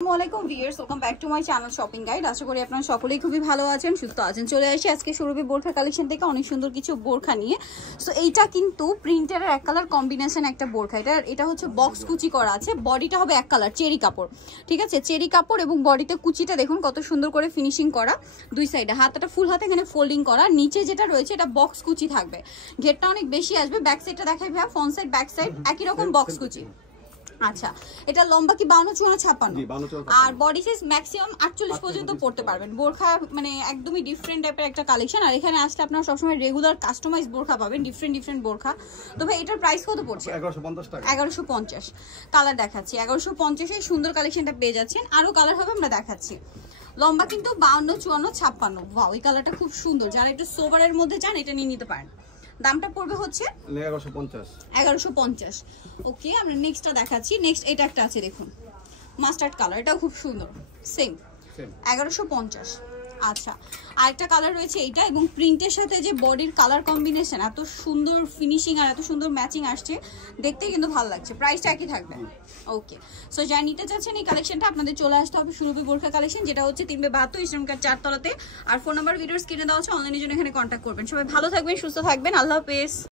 আসসালামু viewers, welcome back to my channel shopping guide. আশা করি আপনারা সকলেই খুবই ভালো আছেন, সুস্থ আছেন। চলে আসি আজকে সুরভি বোরখা কালেকশন থেকে অনেক সুন্দর কিছু বোরখা নিয়ে। সো এইটা কিন্তু প্রিন্টারের এক কালার কম্বিনেশন একটা বোরখা। এটা হচ্ছে বক্স কুচি করা আছে, বডিটা হবে এক কালার চেরি কাপড়, ঠিক আছে? চেরি কাপড় এবং বডিতে কুচিটা দেখুন কত সুন্দর করে ফিনিশিং করা, দুই সাইডে হাতাটা ফুল হাতে এখানে ফোল্ডিং করা, নিচে যেটা রয়েছে এটা বক্স কুচি থাকবে, ঘেরটা অনেক বেশি আসবে। ব্যাক সাইডটা দেখাই ভাইয়া, ফ্রন্ট সাইড ব্যাক সাইড একই রকম বক্স কুচি। আচ্ছা, এটা লম্বা কি 52, 54, 56 আর বডি সাইজ ম্যাক্সিমাম 48 পর্যন্ত পড়তে পারবেন। বোরখা মানে একদমই ডিফারেন্ট টাইপের একটা কালেকশন। আর এখানে আসলে আপনারা সবসময় রেগুলার কাস্টমাইজ বোরখা পাবেন, ডিফারেন্ট বোরখা। তো ভাই এটার প্রাইস কত পড়ছে? 1150 টাকা। 1150। কালার দেখাচ্ছি, 1150 এর সুন্দর কালেকশনটা পেয়ে যাচ্ছেন। আরো কালার হবে আমরা দেখাচ্ছি। লম্বা কিন্তু 52, 54, 56। ওয়াও, এই কালারটা খুব সুন্দর। যারা একটু সোবারের মধ্যে চান এটা নিয়ে নিতে পারেন। দামটা পড়বে হচ্ছে 1150। ওকে, আমরা নেক্সটটা দেখাচ্ছি। নেক্সট এটা একটা আছে দেখুন, মাস্টার্ড কালার, এটাও খুব সুন্দর, সেম 1150। আচ্ছা, আরেকটা কালার রয়েছে এইটা, এবং প্রিন্টের সাথে যে বডির কালার কম্বিনেশন এত সুন্দর ফিনিশিং আর এত সুন্দর ম্যাচিং আসছে, দেখতে কিন্তু ভালো লাগছে। প্রাইসটা একই থাকবে। ওকে, সো যারা নিতে চাচ্ছেন এই কালেকশনটা আপনাদের চলে আসতে হবে সুরভি বোরখা কালেকশন, যেটা হচ্ছে 372 ইস্টার্ন কার 4 তলাতে। আর ফোন নাম্বার ভিডিওর স্ক্রিনে দেওয়া আছে, অনলাইনের জন্য এখানে কন্ট্যাক্ট করবেন। সবাই ভালো থাকবেন, সুস্থ থাকবেন, আল্লাহ হাফেজ।